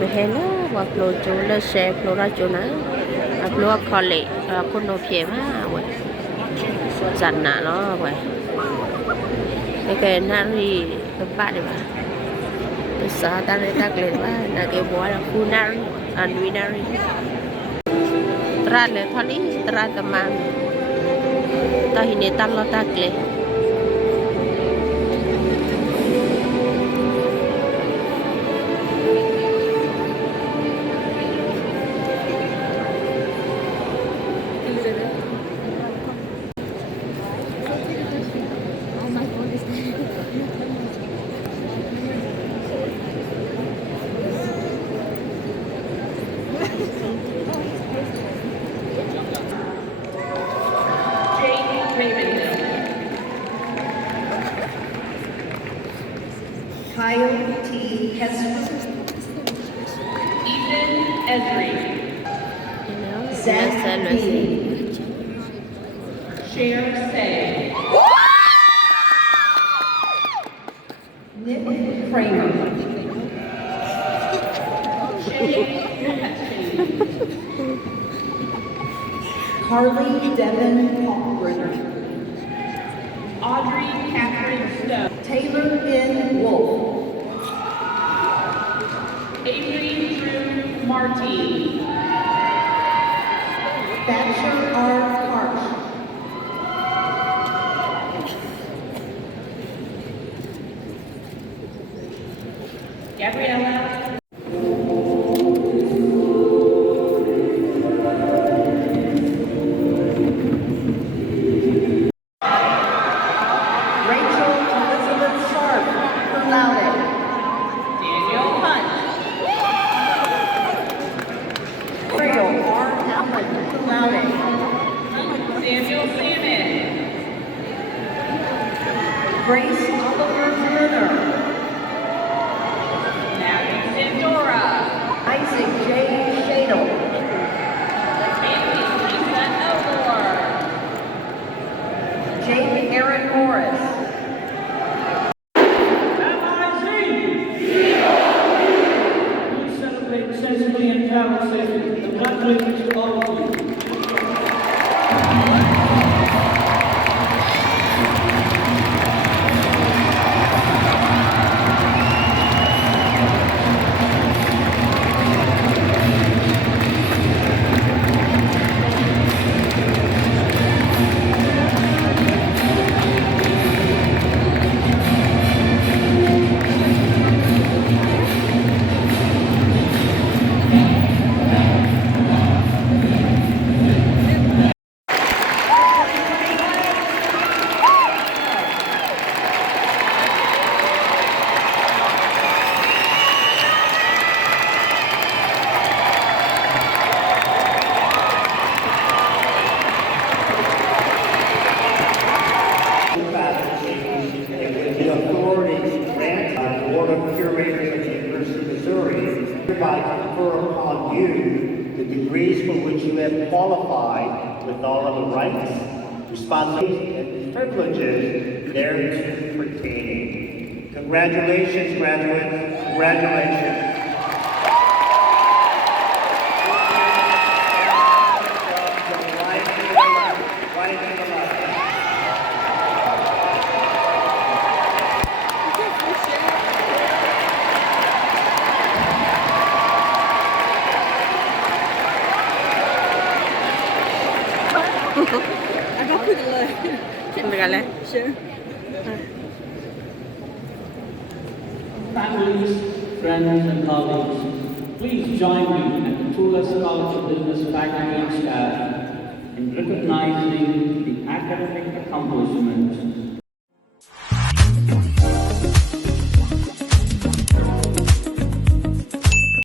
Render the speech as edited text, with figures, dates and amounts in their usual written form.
Behela upload cho la share upload ra cho na upload college con nó phía mà vậy dần nè nó vậy cái nari tempat dia bah besar tarik tak lebar nak ke buat kunari anwinari terat le thali terat teman tah ini tan lo tak le Kyle T. Hester, Ethan Edry, Zach B. Cher Say, Nick Kramer, Carly Devin Hawkbrenner, Audrey Catherine Stone, Taylor N. Wolf, Avery Drew Marty, Thatcher R. Harsh, Gabriella Grace Oliver Turner, Natalie Sandora, Isaac J. Shadle, Lisa Elmore, Jake Aaron Morris, Please celebrate sensibly and travel safely. Congratulations to all of you. Hereby confer upon you the degrees for which you have qualified with all of the rights, responsibilities, and privileges thereto pertaining. Congratulations, graduates. Congratulations. Sure. Families, friends, and colleagues, please join me at the Trueless College of Business faculty and staff in recognizing